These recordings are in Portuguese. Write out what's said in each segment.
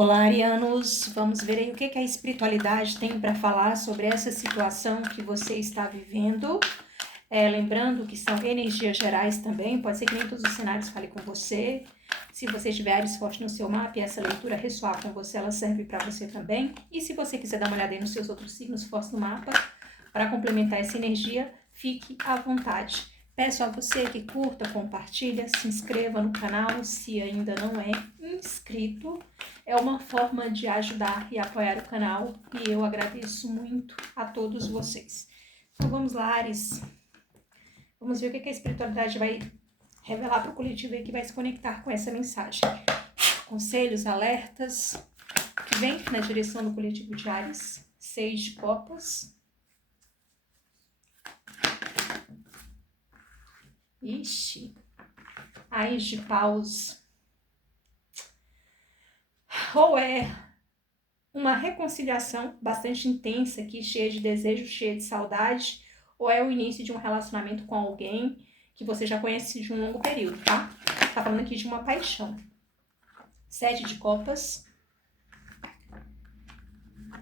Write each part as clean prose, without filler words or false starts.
Olá, arianos. Vamos ver aí o que a espiritualidade tem para falar sobre essa situação que você está vivendo. Lembrando que são energias gerais também, pode ser que nem todos os cenários falem com você. Se você tiver Áries forte no seu mapa e essa leitura ressoar com você, ela serve para você também. E se você quiser dar uma olhada aí nos seus outros signos fortes no mapa, para complementar essa energia, fique à vontade. Peço a você que curta, compartilha, se inscreva no canal se ainda não é inscrito. É uma forma de ajudar e apoiar o canal e eu agradeço muito a todos vocês. Então vamos lá, Áries. Vamos ver o que a espiritualidade vai revelar para o coletivo aí que vai se conectar com essa mensagem. Conselhos, alertas, que vem na direção do coletivo de Áries. 6 de copas. Ixi. Ais de paus. Ou é uma reconciliação bastante intensa aqui, cheia de desejo, cheia de saudade, ou é o início de um relacionamento com alguém que você já conhece de um longo período, tá? Tá falando aqui de uma paixão. 7 de copas.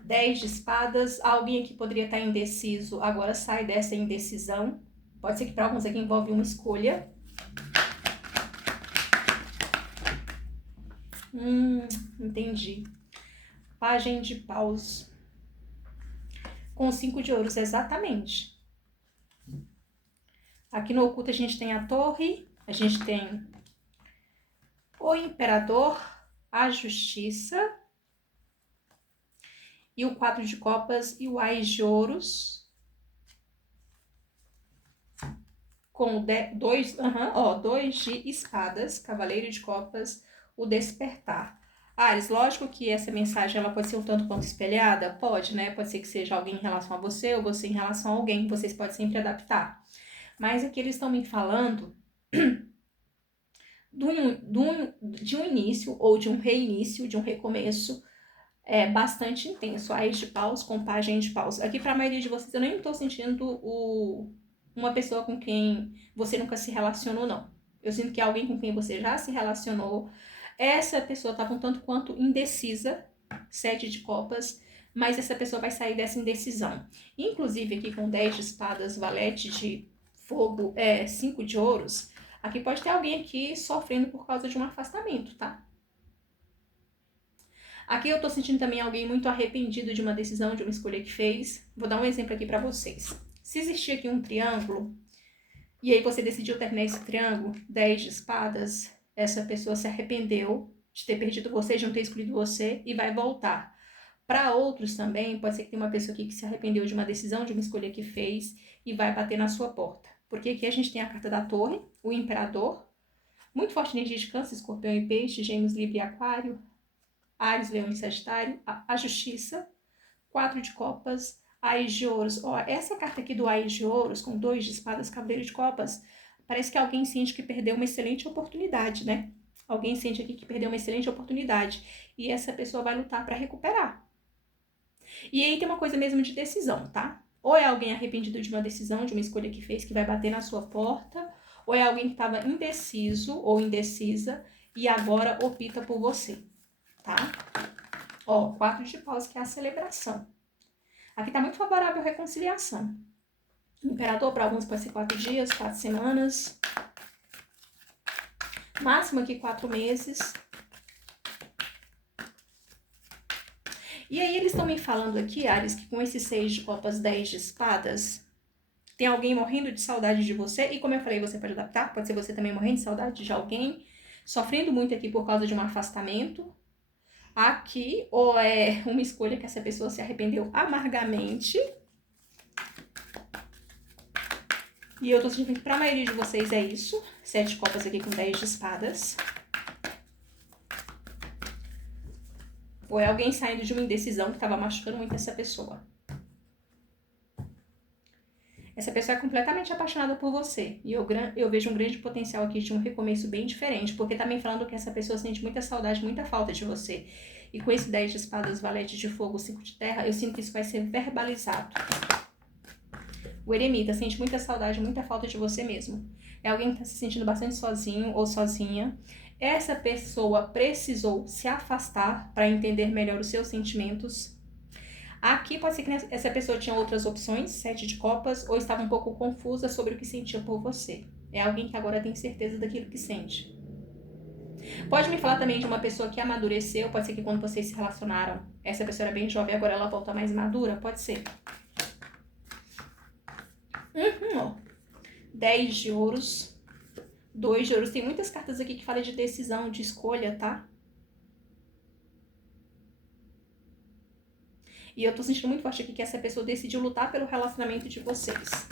10 de espadas. Alguém aqui poderia estar indeciso, agora sai dessa indecisão. Pode ser que para alguns aqui envolve uma escolha. Entendi. Pagem de paus. Com 5 de ouros, exatamente. Aqui no oculto a gente tem a torre, a gente tem o imperador, a justiça, e o 4 de copas e o ás de ouros. Com 2 de espadas, cavaleiro de copas, o despertar. Áries, lógico que essa mensagem ela pode ser um tanto quanto espelhada, pode, né? Pode ser que seja alguém em relação a você ou você em relação a alguém, vocês podem sempre adaptar. Mas aqui eles estão me falando de um início ou de um reinício, de um recomeço bastante intenso. Ás de paus com pajem de paus. Aqui para a maioria de vocês eu nem estou sentindo uma pessoa com quem você nunca se relacionou, não. Eu sinto que é alguém com quem você já se relacionou. Essa pessoa estava um tanto quanto indecisa, 7 de copas, mas essa pessoa vai sair dessa indecisão. Inclusive aqui com 10 de espadas, valete de fogo, 5 de ouros, aqui pode ter alguém aqui sofrendo por causa de um afastamento, tá? Aqui eu tô sentindo também alguém muito arrependido de uma decisão, de uma escolha que fez. Vou dar um exemplo aqui pra vocês. Se existir aqui um triângulo, e aí você decidiu terminar esse triângulo, 10 de espadas, essa pessoa se arrependeu de ter perdido você, de não ter escolhido você, e vai voltar. Para outros também, pode ser que tenha uma pessoa aqui que se arrependeu de uma decisão, de uma escolha que fez, e vai bater na sua porta. Porque aqui a gente tem a carta da torre, o imperador, muito forte energia de câncer, escorpião e peixe, gêmeos, libra e aquário, Áries, Leão e Sagitário, a Justiça, 4 de copas, Ás de ouros. Ó, essa carta aqui do Ás de ouros, com 2 de espadas, Cavaleiro de copas, parece que alguém sente que perdeu uma excelente oportunidade, né? Alguém sente aqui que perdeu uma excelente oportunidade e essa pessoa vai lutar para recuperar. E aí tem uma coisa mesmo de decisão, tá? Ou é alguém arrependido de uma decisão, de uma escolha que fez, que vai bater na sua porta, ou é alguém que estava indeciso ou indecisa e agora opta por você, tá? Ó, 4 de paus, que é a celebração. Aqui tá muito favorável a reconciliação. Imperador, para alguns pode ser 4 dias, 4 semanas. Máximo aqui 4 meses. E aí eles estão me falando aqui, Áries, que com esses 6 de copas, 10 de espadas, tem alguém morrendo de saudade de você. E como eu falei, você pode adaptar, pode ser você também morrendo de saudade de alguém, sofrendo muito aqui por causa de um afastamento. Aqui, ou é uma escolha que essa pessoa se arrependeu amargamente. E eu tô sentindo que pra maioria de vocês é isso. 7 de copas aqui com 10 de espadas. Ou é alguém saindo de uma indecisão que tava machucando muito essa pessoa. Essa pessoa é completamente apaixonada por você. E eu vejo um grande potencial aqui de um recomeço bem diferente. Porque tá me falando que essa pessoa sente muita saudade, muita falta de você. E com esse 10 de espadas, valete de fogo, 5 de terra, eu sinto que isso vai ser verbalizado. O eremita sente muita saudade, muita falta de você mesmo. É alguém que tá se sentindo bastante sozinho ou sozinha. Essa pessoa precisou se afastar para entender melhor os seus sentimentos. Aqui pode ser que essa pessoa tinha outras opções, 7 de copas, ou estava um pouco confusa sobre o que sentia por você. É alguém que agora tem certeza daquilo que sente. Pode me falar também de uma pessoa que amadureceu, pode ser que quando vocês se relacionaram, essa pessoa era bem jovem, agora ela volta mais madura, pode ser. 10 de ouros, 2 de ouros. Tem muitas cartas aqui que falam de decisão, de escolha, tá? E eu tô sentindo muito forte aqui que essa pessoa decidiu lutar pelo relacionamento de vocês.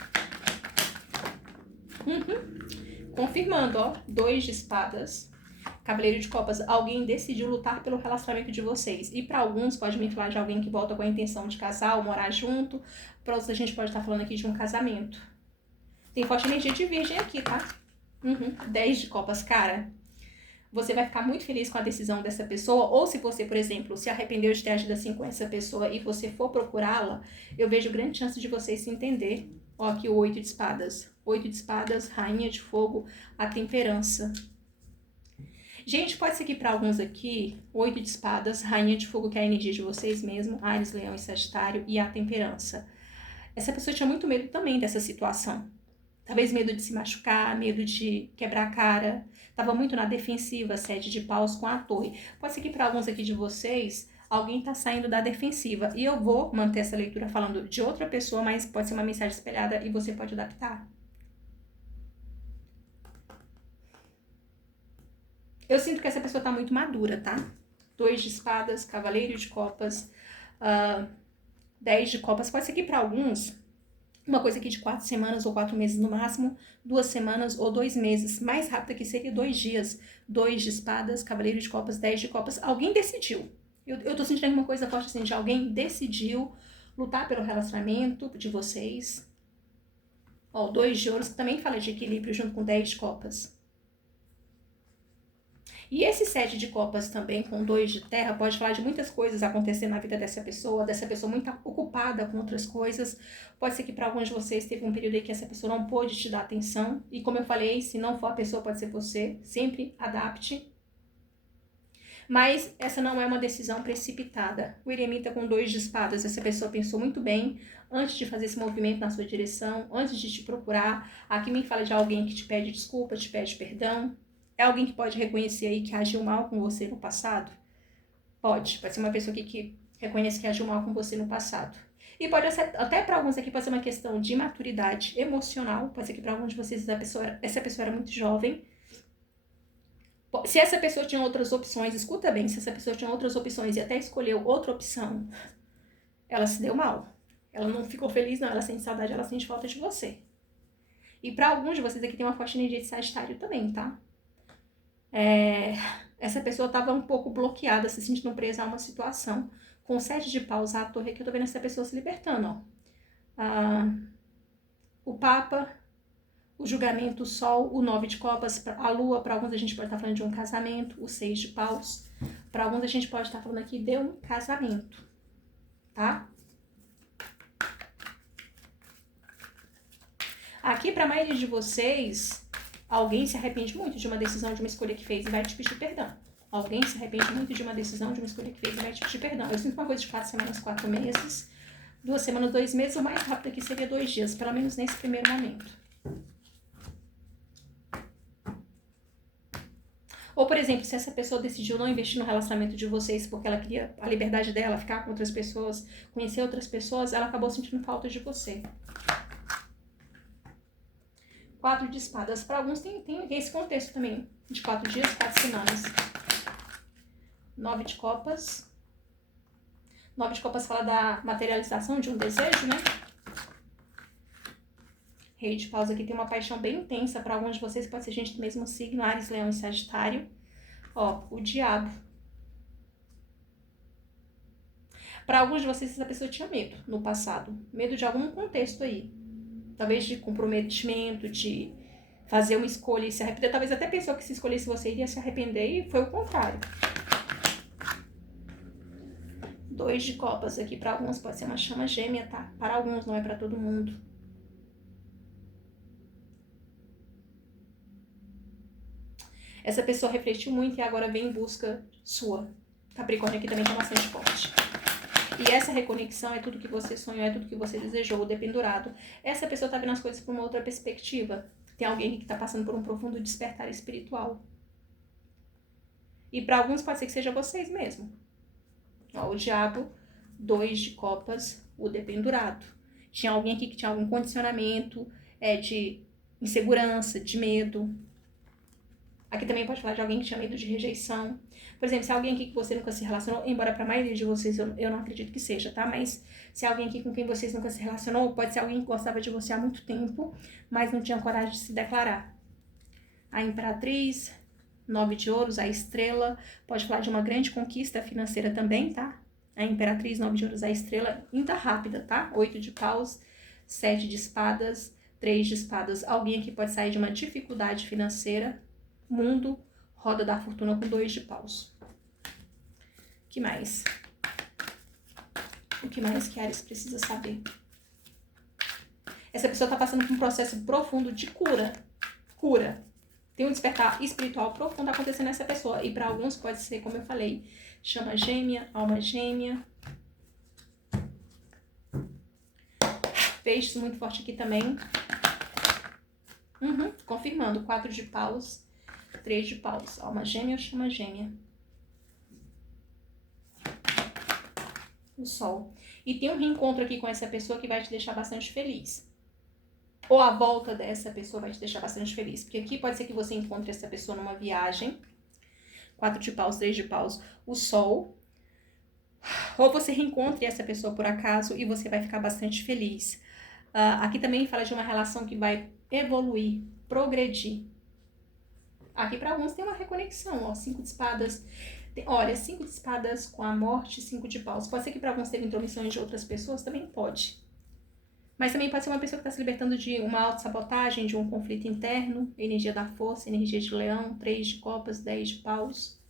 Confirmando, ó. 2 de espadas. Cavaleiro de copas. Alguém decidiu lutar pelo relacionamento de vocês. E para alguns pode me falar de alguém que volta com a intenção de casar ou morar junto. Para outros a gente pode estar falando aqui de um casamento. Tem forte energia de virgem aqui, tá? 10 de copas, cara. Você vai ficar muito feliz com a decisão dessa pessoa, ou se você, por exemplo, se arrependeu de ter agido assim com essa pessoa e você for procurá-la, eu vejo grande chance de vocês se entender. Ó, aqui o 8 de espadas. 8 de espadas, rainha de fogo, a temperança. Gente, pode ser que para alguns aqui, 8 de espadas, rainha de fogo, que é a energia de vocês mesmo, Áries, Leão e Sagitário, e a temperança. Essa pessoa tinha muito medo também dessa situação. Talvez medo de se machucar, medo de quebrar a cara. Tava muito na defensiva, 7 de paus com a torre. Pode ser que para alguns aqui de vocês, alguém tá saindo da defensiva. E eu vou manter essa leitura falando de outra pessoa, mas pode ser uma mensagem espelhada e você pode adaptar. Eu sinto que essa pessoa tá muito madura, tá? 2 de espadas, cavaleiro de copas, 10 de copas. Pode ser que para alguns... uma coisa aqui de 4 semanas ou 4 meses no máximo, 2 semanas ou 2 meses. Mais rápida que seria 2 dias. 2 de espadas, cavaleiro de copas, 10 de copas. Alguém decidiu. Eu tô sentindo uma coisa forte assim, de alguém decidiu lutar pelo relacionamento de vocês. Ó, 2 de ouros, que também fala de equilíbrio junto com 10 de copas. E esse 7 de copas também, com 2 de terra, pode falar de muitas coisas acontecendo na vida dessa pessoa muito ocupada com outras coisas. Pode ser que para alguns de vocês teve um período aí que essa pessoa não pôde te dar atenção. E como eu falei, se não for a pessoa, pode ser você. Sempre adapte. Mas essa não é uma decisão precipitada. O eremita com 2 de espadas, essa pessoa pensou muito bem antes de fazer esse movimento na sua direção, antes de te procurar. Aqui me fala de alguém que te pede desculpa, te pede perdão. É alguém que pode reconhecer aí que agiu mal com você no passado? Pode ser uma pessoa aqui que reconhece que agiu mal com você no passado. E pode ser, até para alguns aqui pode ser uma questão de maturidade emocional. Pode ser que para alguns de vocês essa pessoa era muito jovem. Se essa pessoa tinha outras opções, escuta bem, se essa pessoa tinha outras opções e até escolheu outra opção, ela se deu mal. Ela não ficou feliz, não. Ela sente saudade, ela sente falta de você. E para alguns de vocês aqui tem uma forte energia de Sagitário também, tá? Essa pessoa estava um pouco bloqueada, se sentindo presa a uma situação. Com 7 de paus, a torre, que eu tô vendo essa pessoa se libertando, ó. O Papa, o julgamento, o Sol, o 9 de copas, a Lua, para alguns a gente pode estar falando de um casamento, o 6 de paus. Para alguns a gente pode estar falando aqui de um casamento, tá? Aqui, para a maioria de vocês... alguém se arrepende muito de uma decisão, de uma escolha que fez e vai te pedir perdão. Alguém se arrepende muito de uma decisão, de uma escolha que fez e vai te pedir perdão. Eu sinto uma coisa de 4 semanas, 4 meses. 2 semanas, 2 meses. O mais rápido aqui seria 2 dias, pelo menos nesse primeiro momento. Ou, por exemplo, se essa pessoa decidiu não investir no relacionamento de vocês porque ela queria a liberdade dela, ficar com outras pessoas, conhecer outras pessoas, ela acabou sentindo falta de você. 4 de espadas. Para alguns tem esse contexto também, de 4 dias, 4 semanas. 9 de copas. 9 de copas fala da materialização de um desejo, né? Rei de paus aqui tem uma paixão bem intensa. Para alguns de vocês pode ser gente do mesmo signo, Áries, Leão e Sagitário. Ó, o diabo. Para alguns de vocês, essa pessoa tinha medo no passado. Medo de algum contexto aí. Talvez de comprometimento, de fazer uma escolha e se arrepender. Talvez até pensou que se escolhesse você iria se arrepender e foi o contrário. 2 de copas aqui para alguns pode ser uma chama gêmea, tá? Para alguns, não é para todo mundo. Essa pessoa refletiu muito e agora vem em busca sua. Capricórnio aqui também tá bastante forte. E essa reconexão é tudo que você sonhou, é tudo que você desejou, o dependurado. Essa pessoa tá vendo as coisas por uma outra perspectiva. Tem alguém que tá passando por um profundo despertar espiritual. E para alguns pode ser que seja vocês mesmo. Ó, o diabo, 2 de copas, o dependurado. Tinha alguém aqui que tinha algum condicionamento de insegurança, de medo. Aqui também pode falar de alguém que tinha medo de rejeição. Por exemplo, se alguém aqui que você nunca se relacionou, embora para a maioria de vocês eu não acredito que seja, tá? Mas se alguém aqui com quem vocês nunca se relacionou, pode ser alguém que gostava de você há muito tempo, mas não tinha coragem de se declarar. A Imperatriz, 9 de ouros, a estrela, pode falar de uma grande conquista financeira também, tá? A Imperatriz, 9 de ouros, a estrela, ainda rápida, tá? 8 de paus, 7 de espadas, 3 de espadas. Alguém aqui pode sair de uma dificuldade financeira. Mundo, roda da fortuna com 2 de paus. Que mais? O que mais que Ares precisa saber? Essa pessoa tá passando por um processo profundo de cura. Cura. Tem um despertar espiritual profundo acontecendo nessa pessoa. E para alguns pode ser, como eu falei, chama gêmea, alma gêmea. Peixes muito forte aqui também. Confirmando, 4 de paus, 3 de paus. Alma gêmea ou chama gêmea. O sol. E tem um reencontro aqui com essa pessoa que vai te deixar bastante feliz. Ou a volta dessa pessoa vai te deixar bastante feliz. Porque aqui pode ser que você encontre essa pessoa numa viagem. 4 de paus, 3 de paus, o sol. Ou você reencontre essa pessoa por acaso e você vai ficar bastante feliz. Aqui também fala de uma relação que vai evoluir, progredir. Aqui para alguns tem uma reconexão, ó, 5 de espadas. Olha, 5 de espadas com a morte, 5 de paus. Pode ser que para alguns teve intromissões de outras pessoas, também pode. Mas também pode ser uma pessoa que está se libertando de uma autossabotagem, de um conflito interno, energia da força, energia de leão, 3 de copas, 10 de paus.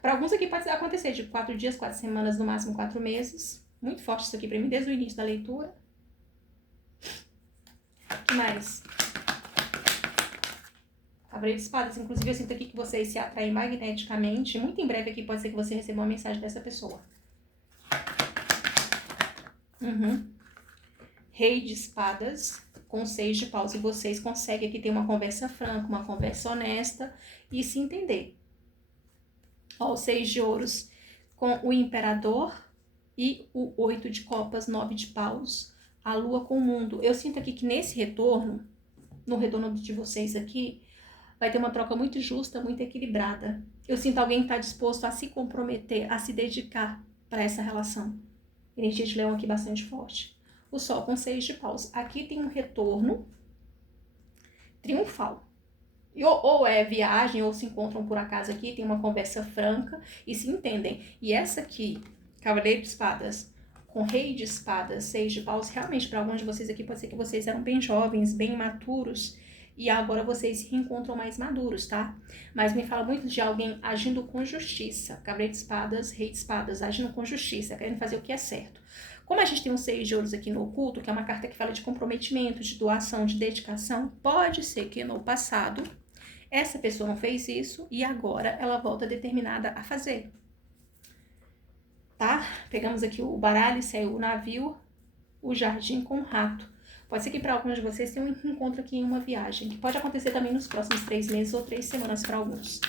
Para alguns aqui pode acontecer de 4 dias, 4 semanas, no máximo 4 meses. Muito forte isso aqui para mim, desde o início da leitura. O que mais? Cavaleiro de espadas. Inclusive, eu sinto aqui que vocês se atraem magneticamente. Muito em breve aqui pode ser que você receba uma mensagem dessa pessoa. Rei de espadas com 6 de paus. E vocês conseguem aqui ter uma conversa franca, uma conversa honesta e se entender. Ó, o 6 de ouros com o imperador e o 8 de copas, 9 de paus, a lua com o mundo. Eu sinto aqui que nesse retorno, no retorno de vocês aqui, vai ter uma troca muito justa, muito equilibrada. Eu sinto alguém que está disposto a se comprometer, a se dedicar para essa relação. Energia de leão aqui bastante forte. O sol com 6 de paus. Aqui tem um retorno triunfal. Ou é viagem, ou se encontram por acaso aqui, tem uma conversa franca e se entendem. E essa aqui, Cavaleiro de Espadas, com Rei de Espadas, 6 de paus, realmente para alguns de vocês aqui pode ser que vocês eram bem jovens, bem imaturos, e agora vocês se reencontram mais maduros, tá? Mas me fala muito de alguém agindo com justiça. Cavaleiro de Espadas, Rei de Espadas, agindo com justiça, querendo fazer o que é certo. Como a gente tem um 6 de ouros aqui no oculto, que é uma carta que fala de comprometimento, de doação, de dedicação, pode ser que no passado essa pessoa não fez isso e agora ela volta determinada a fazer. Tá? Pegamos aqui o baralho, saiu o navio, o jardim com o rato. Pode ser que para alguns de vocês tenha um encontro aqui em uma viagem, que pode acontecer também nos próximos 3 meses ou 3 semanas para alguns.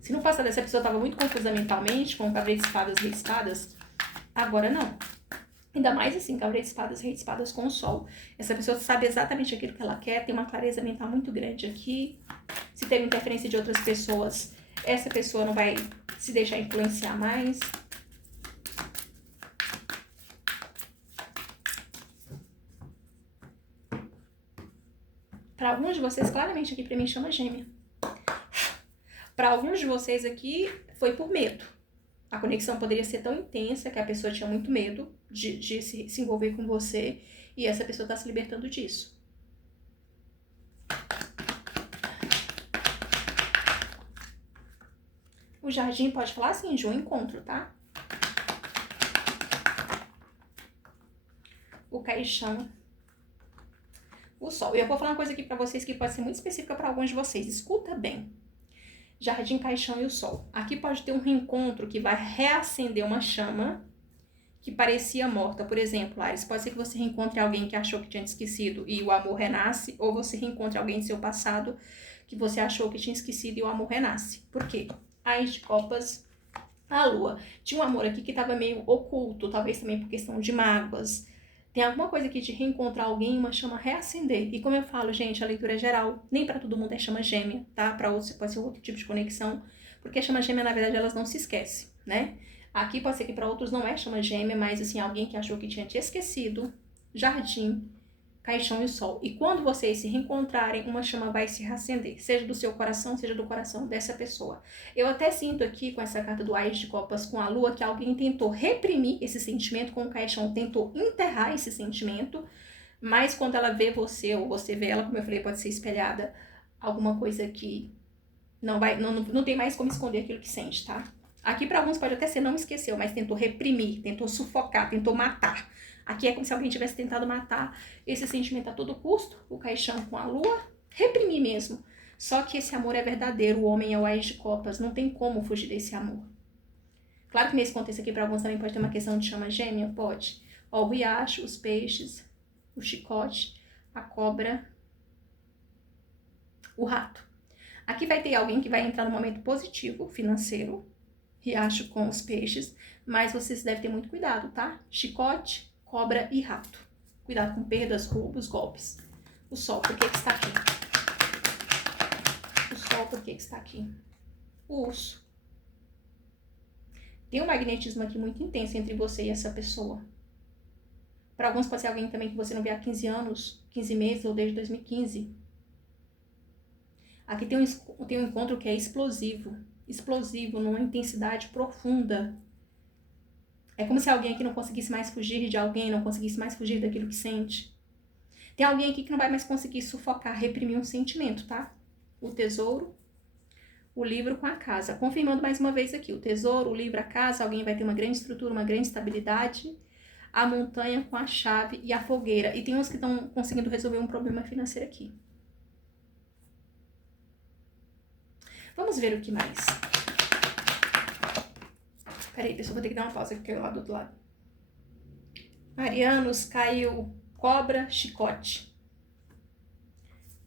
Se no passado essa pessoa estava muito confusa mentalmente, com o cavaleiro de espadas, rei de espadas, agora não. Ainda mais assim, cavaleiro de espadas, rei de espadas com o sol. Essa pessoa sabe exatamente aquilo que ela quer, tem uma clareza mental muito grande aqui. Se teve interferência de outras pessoas, essa pessoa não vai se deixar influenciar mais. Para alguns de vocês, claramente aqui para mim chama gêmea. Para alguns de vocês aqui foi por medo. A conexão poderia ser tão intensa que a pessoa tinha muito medo de se envolver com você e essa pessoa está se libertando disso. O jardim pode falar assim de um encontro, tá? o caixão, o sol. E eu vou falar uma coisa aqui pra vocês que pode ser muito específica pra alguns de vocês. Escuta bem. Jardim, caixão e o sol. Aqui pode ter um reencontro que vai reacender uma chama que parecia morta. Por exemplo, Ares, pode ser que você reencontre alguém que achou que tinha esquecido e o amor renasce, ou você reencontre alguém do seu passado que você achou que tinha esquecido e o amor renasce. Por quê? Ás de copas, a lua. Tinha um amor aqui que estava meio oculto, talvez também por questão de mágoas. Tem alguma coisa aqui de reencontrar alguém, uma chama reacender. E como eu falo, gente, a leitura é geral. Nem para todo mundo é chama gêmea, tá? Para outros pode ser outro tipo de conexão. Porque a chama gêmea, na verdade, elas não se esquecem, né? Aqui pode ser que para outros não é chama gêmea, mas assim, alguém que achou que tinha te esquecido. Jardim, caixão e sol. E quando vocês se reencontrarem, uma chama vai se reacender. Seja do seu coração, seja do coração dessa pessoa. Eu até sinto aqui, com essa carta do Ás de Copas com a lua, que alguém tentou reprimir esse sentimento com o caixão, tentou enterrar esse sentimento, mas quando ela vê você, ou você vê ela, como eu falei, pode ser espelhada, alguma coisa que não tem mais como esconder aquilo que sente, tá? Aqui para alguns pode até ser não esqueceu, mas tentou reprimir, tentou sufocar, tentou matar. Aqui é como se alguém tivesse tentado matar esse sentimento a todo custo, o caixão com a lua, reprimir mesmo. Só que esse amor é verdadeiro, o homem é o Ás de Copas, não tem como fugir desse amor. Claro que nesse contexto aqui para alguns também pode ter uma questão de chama gêmea, pode. Ó, o riacho, os peixes, o chicote, a cobra, o rato. Aqui vai ter alguém que vai entrar no momento positivo, financeiro, riacho com os peixes, mas vocês devem ter muito cuidado, tá? Chicote, cobra e rato. Cuidado com perdas, roubos, golpes. O sol, por que está aqui? O sol, por que está aqui? O urso. Tem um magnetismo aqui muito intenso entre você e essa pessoa. Para alguns pode ser alguém também que você não vê há 15 anos, 15 meses ou desde 2015. Aqui tem um encontro que é explosivo. Explosivo, numa intensidade profunda. É como se alguém aqui não conseguisse mais fugir de alguém, não conseguisse mais fugir daquilo que sente. Tem alguém aqui que não vai mais conseguir sufocar, reprimir um sentimento, tá? O tesouro, o livro com a casa. Confirmando mais uma vez aqui, o tesouro, o livro, a casa, alguém vai ter uma grande estrutura, uma grande estabilidade. A montanha com a chave e a fogueira. E tem uns que estão conseguindo resolver um problema financeiro aqui. Vamos ver o que mais. Peraí, pessoal, vou ter que dar uma pausa que caiu lá do outro lado. Arianos, caiu cobra, chicote.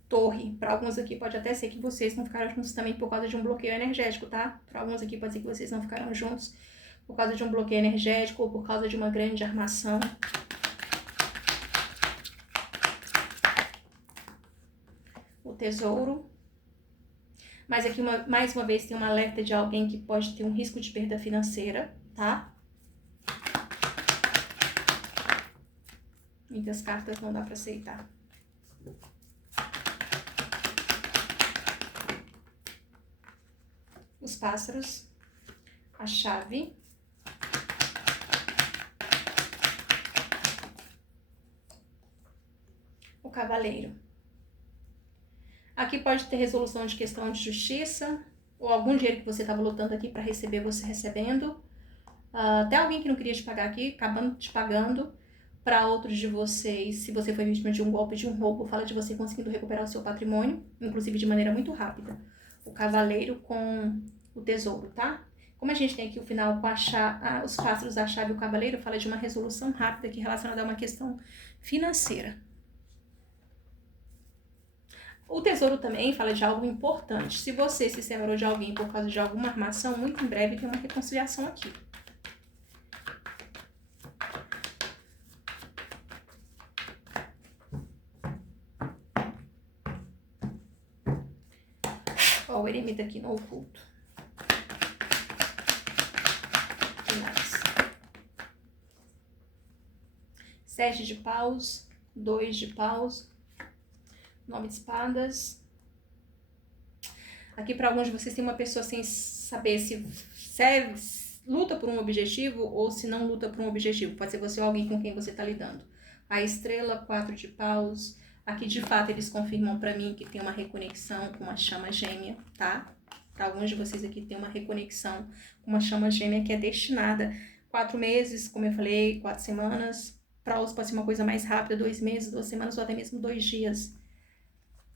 Torre. Para alguns aqui pode até ser que vocês não ficaram juntos também por causa de um bloqueio energético, tá? Para alguns aqui pode ser que vocês não ficaram juntos por causa de um bloqueio energético ou por causa de uma grande armação. O tesouro. Mas aqui, mais uma vez, tem um alerta de alguém que pode ter um risco de perda financeira, tá? Muitas cartas não dá pra aceitar. Os pássaros. A chave. O cavaleiro. Aqui pode ter resolução de questão de justiça, ou algum dinheiro que você estava lutando aqui para receber, você recebendo. Até alguém que não queria te pagar aqui, acabando te pagando. Para outros de vocês, se você foi vítima de um golpe, de um roubo, fala de você conseguindo recuperar o seu patrimônio, inclusive de maneira muito rápida. O cavaleiro com o tesouro, tá? Como a gente tem aqui o final com os pássaros, a chave e o cavaleiro, fala de uma resolução rápida aqui relacionada a uma questão financeira. O tesouro também fala de algo importante. Se você se separou de alguém por causa de alguma armação, muito em breve tem uma reconciliação aqui. Ó, o eremita aqui no oculto. O que mais? 7 de paus, 2 de paus. 9 de espadas. Aqui para alguns de vocês tem uma pessoa sem saber se luta por um objetivo ou se não luta por um objetivo. Pode ser você ou alguém com quem você está lidando. A estrela, 4 de paus. Aqui de fato eles confirmam para mim que tem uma reconexão com uma chama gêmea, tá? Para alguns de vocês aqui tem uma reconexão com uma chama gêmea que é destinada 4 meses, como eu falei, 4 semanas. Para outros pode ser uma coisa mais rápida, 2 meses, 2 semanas ou até mesmo 2 dias.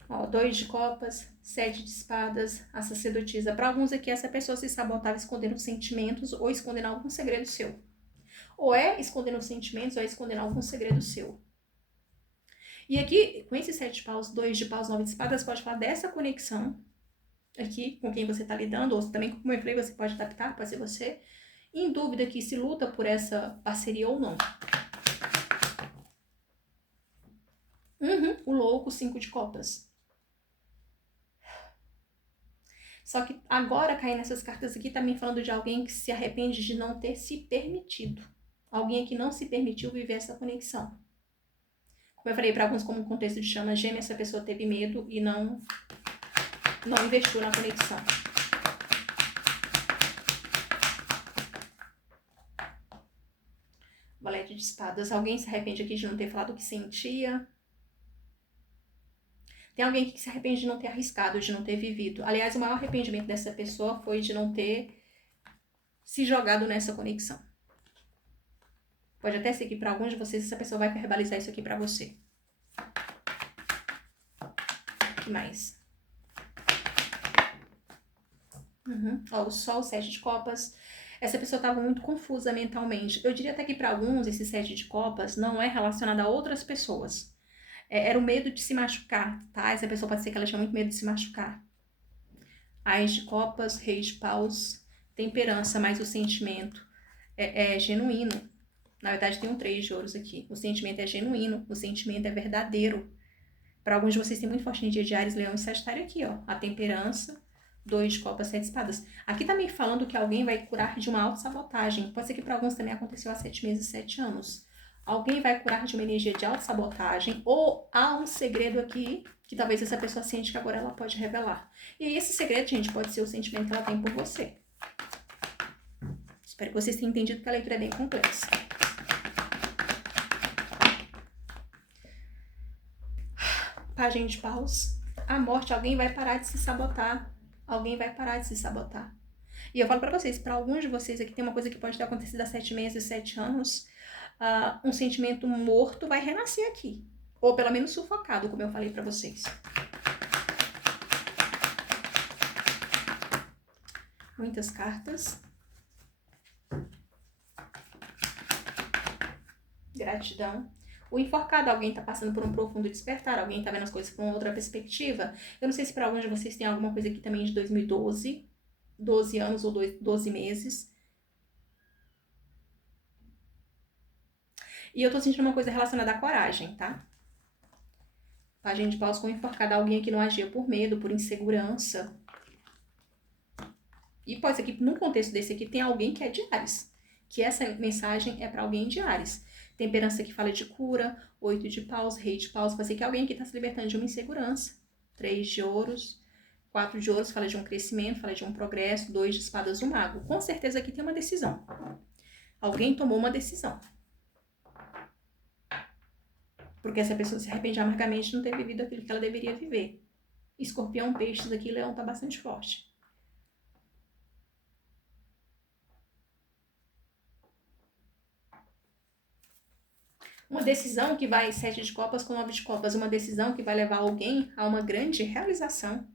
Ó, 2 de copas, 7 de espadas, a sacerdotisa. Para alguns aqui, essa pessoa se sabotava escondendo sentimentos ou escondendo algum segredo seu. Ou é escondendo sentimentos ou é escondendo algum segredo seu. E aqui, com esse 7 de paus, 2 de paus, 9 de espadas, pode falar dessa conexão aqui com quem você está lidando, ou também, como eu falei, você pode adaptar, pode ser você. Em dúvida aqui se luta por essa parceria ou não. O louco, 5 de copas. Só que agora, caindo nessas cartas aqui, tá me falando de alguém que se arrepende de não ter se permitido. Alguém que não se permitiu viver essa conexão. Como eu falei, para alguns, como contexto de chama gêmea, essa pessoa teve medo e não investiu na conexão. Valete de espadas. Alguém se arrepende aqui de não ter falado o que sentia. Tem alguém que se arrepende de não ter arriscado, de não ter vivido. Aliás, o maior arrependimento dessa pessoa foi de não ter se jogado nessa conexão. Pode até ser que para alguns de vocês essa pessoa vai verbalizar isso aqui para você. O que mais? Ó, o sol, 7 de copas. Essa pessoa estava muito confusa mentalmente. Eu diria até que para alguns esse 7 de copas não é relacionado a outras pessoas. Era o medo de se machucar, tá? Essa pessoa pode ser que ela tinha muito medo de se machucar. Ás de copas, rei de paus, temperança, mas o sentimento é genuíno. Na verdade tem um 3 de ouros aqui. O sentimento é genuíno, o sentimento é verdadeiro. Para alguns de vocês tem muito forte energia de Áries, Leão e Sagitário aqui, ó. A temperança, 2 de copas, 7 de espadas. Aqui tá me falando que alguém vai curar de uma autossabotagem. Pode ser que para alguns também aconteceu há 7 meses, 7 anos. Alguém vai curar de uma energia de autossabotagem ou há um segredo aqui que talvez essa pessoa sente que agora ela pode revelar. E aí esse segredo, gente, pode ser o sentimento que ela tem por você. Espero que vocês tenham entendido que a leitura é bem complexa. Pagem de paus. A morte, alguém vai parar de se sabotar. Alguém vai parar de se sabotar. E eu falo pra vocês, pra alguns de vocês aqui tem uma coisa que pode ter acontecido há 7 meses, 7 anos. Um sentimento morto vai renascer aqui. Ou pelo menos sufocado, como eu falei pra vocês. Muitas cartas. Gratidão. O enforcado, alguém está passando por um profundo despertar, alguém está vendo as coisas com outra perspectiva. Eu não sei se para alguns de vocês tem alguma coisa aqui também de 2012, 12 anos ou 12 meses. E eu tô sentindo uma coisa relacionada à coragem, tá? Pagem de paus com enforcado, alguém que não agia por medo, por insegurança. E pode ser que num contexto desse aqui tem alguém que é de Áries, que essa mensagem é para alguém de Áries. Temperança que fala de cura, 8 de paus, rei de paus, pode ser que alguém que está se libertando de uma insegurança. 3 de ouros, 4 de ouros fala de um crescimento, fala de um progresso, 2 de espadas, um mago. Com certeza aqui tem uma decisão. Alguém tomou uma decisão. Porque essa pessoa se arrepende amargamente de não ter vivido aquilo que ela deveria viver. Escorpião, peixes aqui, leão tá bastante forte. Uma decisão que vai, 7 de copas com 9 de copas, uma decisão que vai levar alguém a uma grande realização.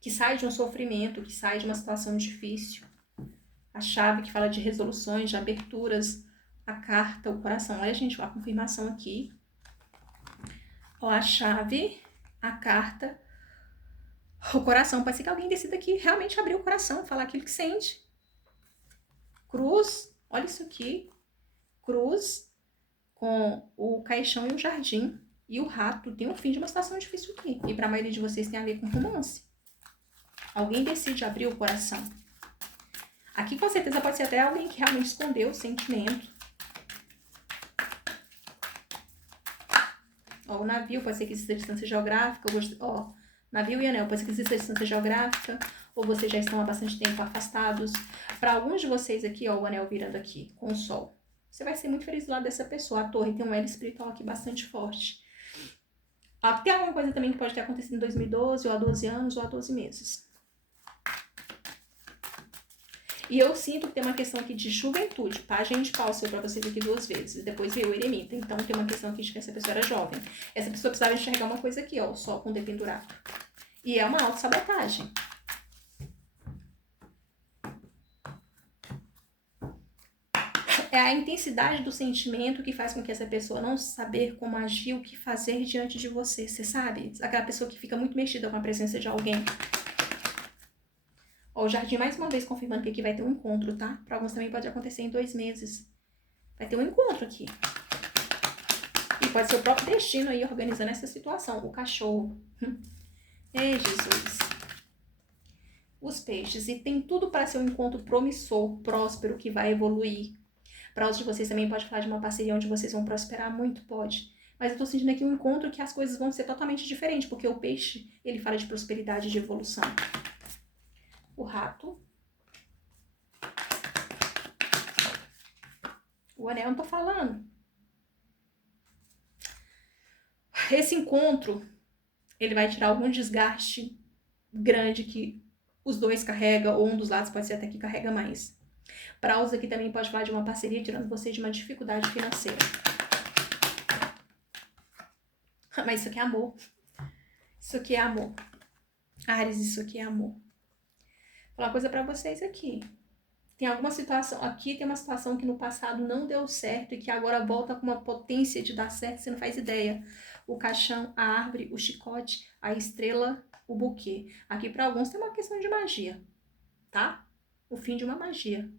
Que sai de um sofrimento, que sai de uma situação difícil. A chave que fala de resoluções, de aberturas, a carta, o coração. Olha, gente, a confirmação aqui. Ó, a chave, a carta, o coração. Pode ser que alguém decida aqui realmente abrir o coração, falar aquilo que sente. Cruz, olha isso aqui, cruz com o caixão e o jardim e o rato, tem o fim de uma situação difícil aqui. E para a maioria de vocês tem a ver com romance. Alguém decide abrir o coração. Aqui com certeza pode ser até alguém que realmente escondeu o sentimento. Ó, o navio pode ser que exista distância geográfica, ó, navio e anel pode ser que exista distância geográfica, ou vocês já estão há bastante tempo afastados. Para alguns de vocês aqui, ó, o anel virando aqui, com o sol. Você vai ser muito feliz do lado dessa pessoa. A torre tem um elo espiritual aqui bastante forte. Tem alguma coisa também que pode ter acontecido em 2012, ou há 12 anos, ou há 12 meses. E eu sinto que tem uma questão aqui de juventude. Página de pau seu pra vocês aqui 2 vezes. Depois veio o eremita. Então tem uma questão aqui de que essa pessoa era jovem. Essa pessoa precisava enxergar uma coisa aqui, ó. O sol com o dedo pendurado. E é uma autossabotagem. É a intensidade do sentimento que faz com que essa pessoa não saber como agir, o que fazer diante de você. Você sabe? Aquela pessoa que fica muito mexida com a presença de alguém. Ó, o jardim mais uma vez confirmando que aqui vai ter um encontro, tá? Para alguns também pode acontecer em 2 meses. Vai ter um encontro aqui. E pode ser o próprio destino aí organizando essa situação. O cachorro. Ei, Jesus. Os peixes. E tem tudo para ser um encontro promissor, próspero, que vai evoluir. Para outros de vocês também pode falar de uma parceria onde vocês vão prosperar muito, pode. Mas eu tô sentindo aqui um encontro que as coisas vão ser totalmente diferentes, porque o peixe, ele fala de prosperidade e de evolução. O rato. O anel, não tô falando. Esse encontro, ele vai tirar algum desgaste grande que os dois carregam, ou um dos lados pode ser até que carrega mais. Para outros aqui também pode falar de uma parceria tirando você de uma dificuldade financeira. Mas isso aqui é amor. Isso aqui é amor. Áries, isso aqui é amor. Vou falar uma coisa pra vocês aqui. Tem alguma situação, aqui tem uma situação que no passado não deu certo e que agora volta com uma potência de dar certo, você não faz ideia. O caixão, a árvore, o chicote, a estrela, o buquê. Aqui pra alguns tem uma questão de magia, tá? O fim de uma magia.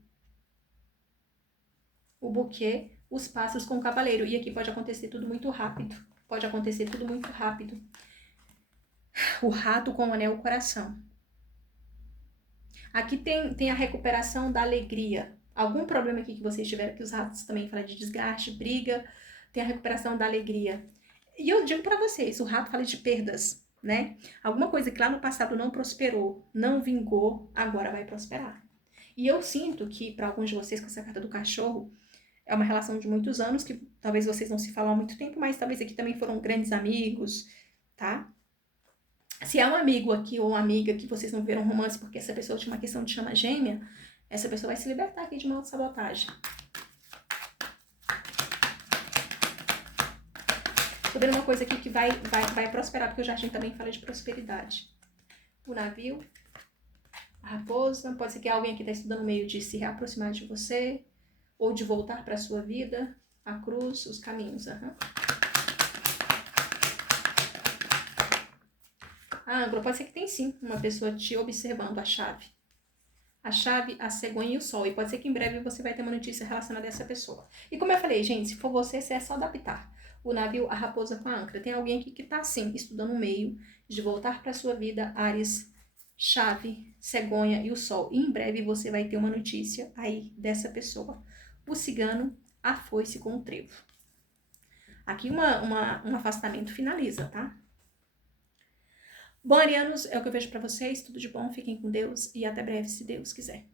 O buquê, os pássaros com o cavaleiro. E aqui pode acontecer tudo muito rápido. Pode acontecer tudo muito rápido. O rato com o anel, o coração. Aqui tem a recuperação da alegria. Algum problema aqui que vocês tiveram, que os ratos também falam de desgaste, briga, tem a recuperação da alegria. E eu digo pra vocês, o rato fala de perdas, né? Alguma coisa que lá no passado não prosperou, não vingou, agora vai prosperar. E eu sinto que para alguns de vocês com essa carta do cachorro, é uma relação de muitos anos, que talvez vocês não se falam há muito tempo, mas talvez aqui também foram grandes amigos, tá? Se é um amigo aqui ou uma amiga que vocês não viram romance porque essa pessoa tinha uma questão de chama gêmea, essa pessoa vai se libertar aqui de uma autossabotagem. Tô vendo uma coisa aqui que vai prosperar, porque o jardim também fala de prosperidade. O navio, a raposa, pode ser que alguém aqui tá estudando o meio de se reaproximar de você, ou de voltar para a sua vida, a cruz, os caminhos. A âncora, pode ser que tem sim uma pessoa te observando, a chave. A chave, a cegonha e o sol. E pode ser que em breve você vai ter uma notícia relacionada a essa pessoa. E como eu falei, gente, se for você, é só adaptar. O navio, a raposa com a âncora. Tem alguém aqui que tá assim, estudando um meio de voltar para a sua vida, Áries, chave, cegonha e o sol. E em breve você vai ter uma notícia aí dessa pessoa. O cigano, a foice com o trevo. Aqui um afastamento finaliza, tá? Bom, arianos, é o que eu vejo pra vocês. Tudo de bom, fiquem com Deus e até breve, se Deus quiser.